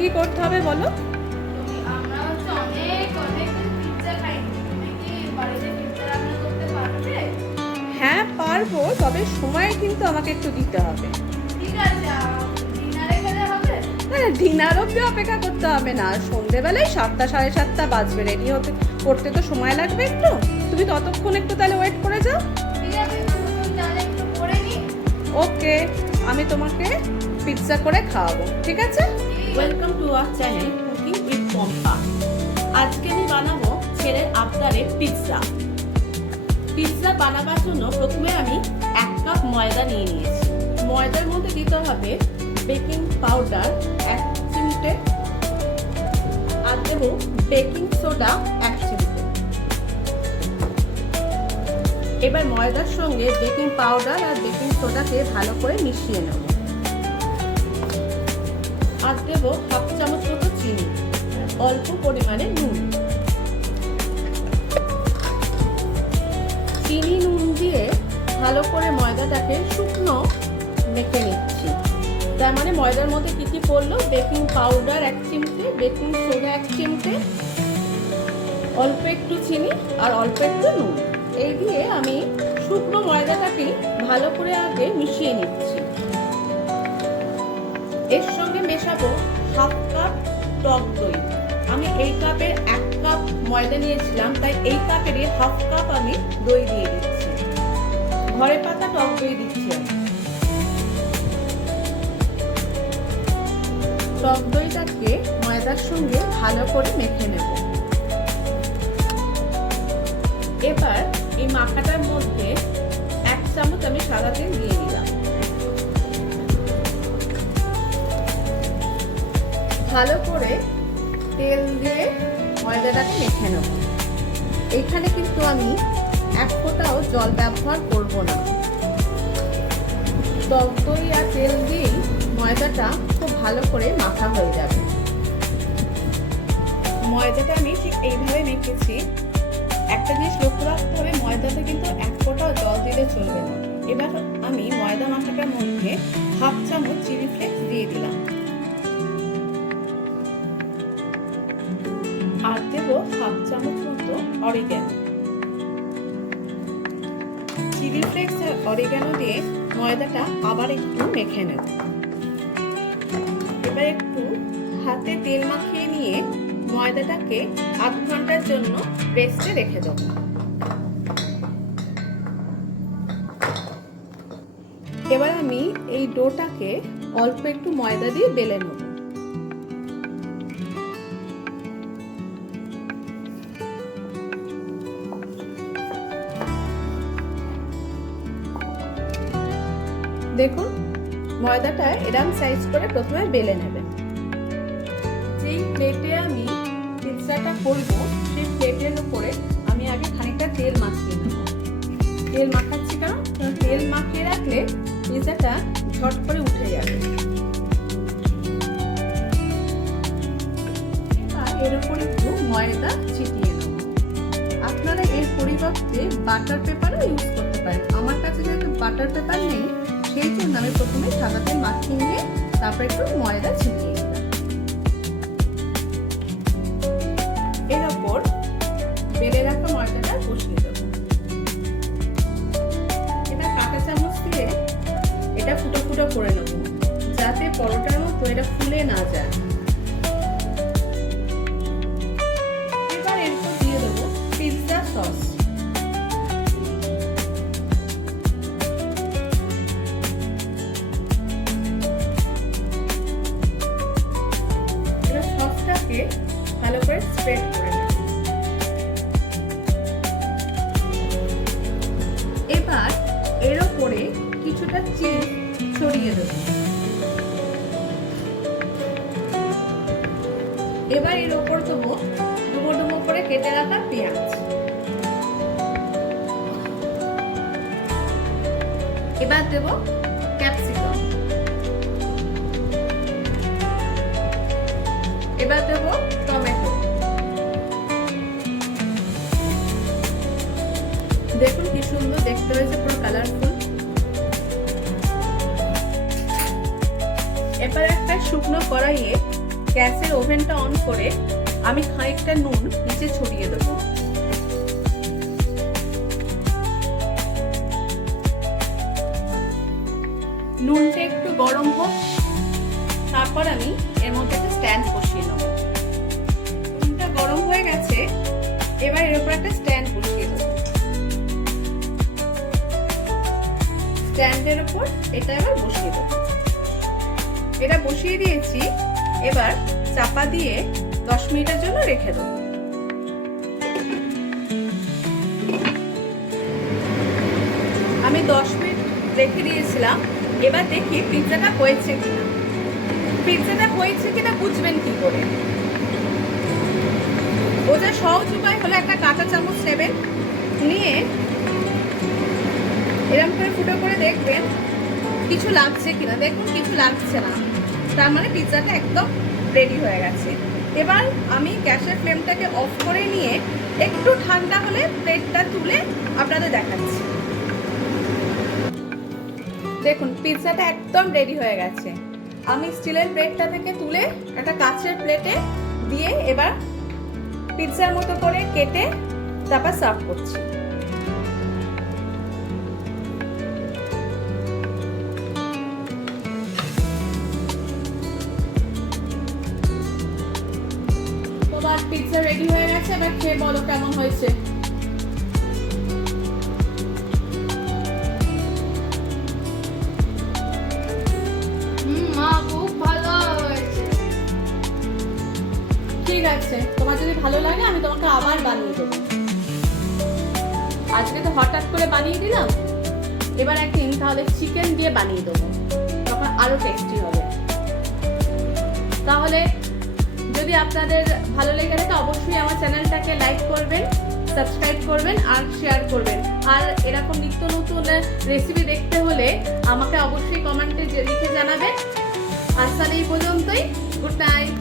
কি করতে হবে বলো? হ্যাঁ পারবো, তবে সময় কিন্তু আমাকে একটু দিতে হবে। ডিনার অব্দি অপেক্ষা করতে হবে না, সন্ধেবেলায় 7টা 7:30 বাজবে, রেডি হতে করতে তো সময় লাগবে একটু। তুমি ততক্ষণ একটু তাহলে ওয়েট করে যাও। ওকে, আমি তোমাকে পিৎজা করে খাওয়াবো, ঠিক আছে? Welcome to our channel cooking with Pampa. আজকে আমি বানাবো ছেলের আবদারে পিৎজা। পিৎজা বানাবার জন্য প্রথমে আমি 1 কাপ ময়দা নিয়ে নিয়েছি। ময়দার মধ্যে দিতে হবে বেকিং পাউডার 1 চিমটে, আর দেবো বেকিং সোডা 1 চিমটে। এবার ময়দার সঙ্গে বেকিং পাউডার আর বেকিং সোডাকে ভালো করে মিশিয়ে নেব। আর দেবো 1/2 চামচ মতো চিনি, অল্প পরিমাণে নুন। চিনি নুন দিয়ে ভালো করে ময়দাটাকে শুকনো মেখে নিচ্ছি। তার মানে ময়দার মধ্যে কি কি পড়লো? বেকিং পাউডার 1 চিমটে, বেকিং সোডা 1 চিমটে, অল্প একটু চিনি আর অল্প একটু নুন। এই দিয়ে আমি শুকনো ময়দাটাকে ভালো করে আগে মিশিয়ে নিচ্ছি। এর সঙ্গে মেশাবো 1/2 কাপ টক দই। আমি এই কাপের 1 কাপ ময়দা নিয়েছিলাম, তাই এই কাপেরই 1/2 কাপ আমি দই দিয়ে দিচ্ছি। ঘরে পাতা টক দই দিচ্ছি আমি। টক দইটাকে ময়দার সঙ্গে ভালো করে মেখে নেব। এবার এই মাখাটার মধ্যে 1 চামচ আমি সাদা তেল দিয়ে দিলাম। ভালো করে তেল দিয়ে ময়দাটাকে মেখে নেব। এখানে কিন্তু আমি 1 ফোঁটাও জল ব্যবহার করব না। টক দই আর তেল দিয়েই ময়দাটা খুব ভালো করে মাখা হয়ে যাবে। ময়দাটা আমি ঠিক এইভাবে মেখেছি। একটা জিনিস লক্ষ্য রাখতে হবে, ময়দাতে কিন্তু 1 ফোঁটাও জল দিলে চলবে না। এবার আমি ময়দা মাখাটার মধ্যে 1/2 চামচ চিলি ফ্লেক্স দিয়ে দিলাম, আর দেবো 1/2 চামচ মতো অরিগ্যানো। চিলি ফ্লেক্স আর অরিগ্যানো দিয়ে ময়দাটা আবার একটু মেখে নেব। এবার একটু হাতে তেল মাখিয়ে নিয়ে ময়দাটাকে 1/2 ঘন্টার জন্য রেস্টে রেখে দেব। এবার আমি এই ডোটাকে অল্প একটু ময়দা দিয়ে বেলে নেব। দেখুন, ময়দাটা এরকম সাইজ করে প্রথমে বেলে নেবেন। যেই প্লেটে আমি পিৎজাটা করব সেই প্লেটের উপরে আমি আগে খানিকটা তেল মাখিয়ে নেব। তেল মাখাচ্ছি কারণ তেল মাখিয়ে রাখলে পিৎজাটা ঝট করে উঠে যাবে। এর উপর একটু ময়দা ছিটিয়ে নেব। আপনারা এর পরিবর্তে বাটার পেপারও ইউজ করতে পারেন। আমার কাছে যেহেতু বাটার পেপার নেই, সেই জন্য আমি প্রথমে সাদা তেল মাখিয়ে নিয়ে তারপর একটু ময়দা ছিটিয়ে দিলাম। এর ওপর বেলে রাখা ময়দাটা বসিয়ে দেবো। এটা কাঁটা চামচ দিয়ে এটা ফুটো ফুটো করে নেব, যাতে পরোটার মতো এটা ফুলে না যায়। এবার এরপর দিয়ে দেবো পিৎজা সস। সসটাকে ভালো করে স্প্রেড করে নেব। এবার এর উপরে কিছুটা চিজ ছড়িয়ে দেব। এবার এর উপর দেবো ডুবো ডুবো করে কেটে রাখা পেঁয়াজ। এবার দেব ক্যাপসিকাম। এবার দেব টমেটো। দেখুন কি সুন্দর দেখতে হয়েছে, পুরো কালারফুল। এবার একটা শুকনো কড়াইয়ে গ্যাসের ওভেনটা অন করে আমি খানিকটা নুন নিচে ছড়িয়ে দেবো। নুনটা একটু গরম হোক, তারপর আমি এর মধ্যে একটা স্ট্যান্ড বসিয়ে নেব। নুনটা গরম হয়ে গেছে, এবার এর উপর একটা স্ট্যান্ড বসিয়ে দেবো। স্ট্যান্ডের উপর এটা এবার বসিয়ে দেবো। এটা বসিয়ে দিয়েছি, এবার চাপা দিয়ে 10 মিনিটের জন্য রেখে দেবো। আমি 10 মিনিট রেখে দিয়েছিলাম। এবার দেখি পিৎজাটা হয়েছে কিনা। পিৎজাটা হয়েছে কিনা বুঝবেন কি করে? ওটা সহজ উপায় হলো একটা কাঁটা চামচ নেবেন, নিয়ে এরকম করে ফুটো করে দেখবেন কিছু লাগছে কিনা। দেখুন কিছু লাগছে না, তার মানে পিৎজাটা একদম রেডি হয়ে গেছে। এবার আমি গ্যাসের ফ্লেমটাকে অফ করে নিয়ে একটু ঠান্ডা হলে প্লেটটা তুলে আপনাদের দেখাচ্ছি। দেখুন পিৎজাটা একদম রেডি হয়ে গেছে। আমি স্টিলের প্লেটটা থেকে তুলে একটা কাঁচের প্লেটে দিয়ে এবার পিৎজার মতো করে কেটে তারপর সার্ভ করছি। তোমার পিৎজা রেডি হয়ে গেছে, এবার খেয়ে বলো কেমন হয়েছে। ঠিক আছে, তোমার যদি ভালো লাগে আমি তোমাকে আবার বানিয়ে দেবো। আজকে তো হঠাৎ করে বানিয়ে দিলাম, এবার একদিন তাহলে চিকেন দিয়ে বানিয়ে দেবো, তখন আরো টেস্টি হবে। তাহলে যদি আপনাদের ভালো লেগে থাকে অবশ্যই আমার চ্যানেলটাকে লাইক করবেন, সাবস্ক্রাইব করবেন আর শেয়ার করবেন। আর এরকম নিত্য নতুন রেসিপি দেখতে হলে আমাকে অবশ্যই কমেন্টে লিখে জানাবেন। আজ তাহলে এই পর্যন্তই। Good night.